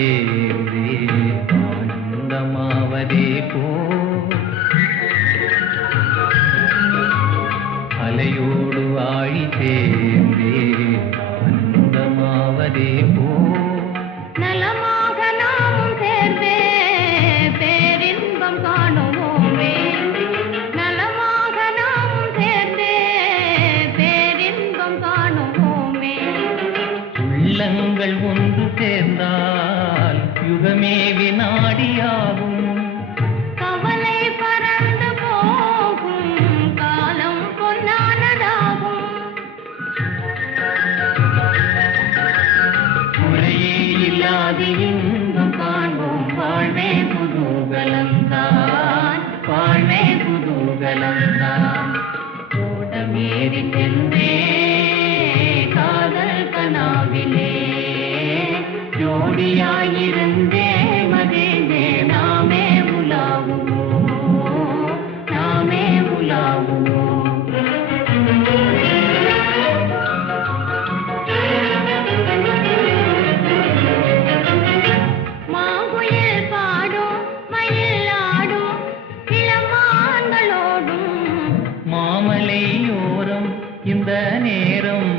சேர்ந்தே ஆனந்தமாவதே போ அலையோடு ஆழி சேர்ந்தே ஆனந்தமாவதே போ நலமாக நாமும் சேர்ந்தே பேரின்பம் காணுவோமே நலமாக நாமும் சேர்ந்தே பேரின்பம் காணுவோமே உள்ளங்கள் ஒன்று சேர்ந்தால் யுகமே வினாடியாகும் கவலை பறந்து போகும் காலம் பொன்னானதாகும் முறையே இல்லாத இன்பம் காண்போம் வாழ்வே குதூகலம்தான் வாழ்வே குதூகலம்தான் ஓடமேறி சென்றே காதல் கனாவிலே ஜோடியாயிருந்தே மதிலே நாமே உலாவுவோம் நாமே உலாவுவோம் மாங்குயில் பாடும் மயில் ஆடும் இளமான்களோடும் மாமலையோரம் இந்த நேரம்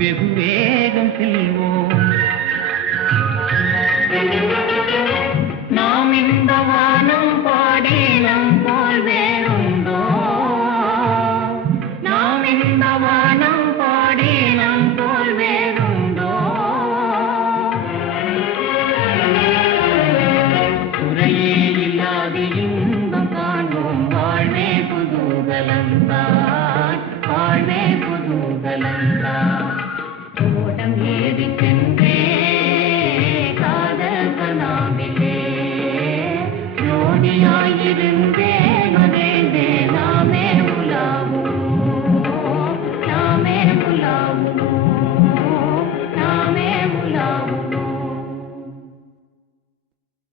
வெகு வேகம் செல்வோம் நாம் இந்த வானம் பாடினம் போல் வேறுண்டோ நாம் இந்த வானம் பாடினம் போல் வேறுண்டோ குறையே இல்லாத இன்பம் காண்போம் வாழ்வே குதூகலம்தான் வாழ்வே குதூகலம்தான் ஓடம் ஏறி சென்றே காதல் கனாவிலே ஜோடியாயிருந்தே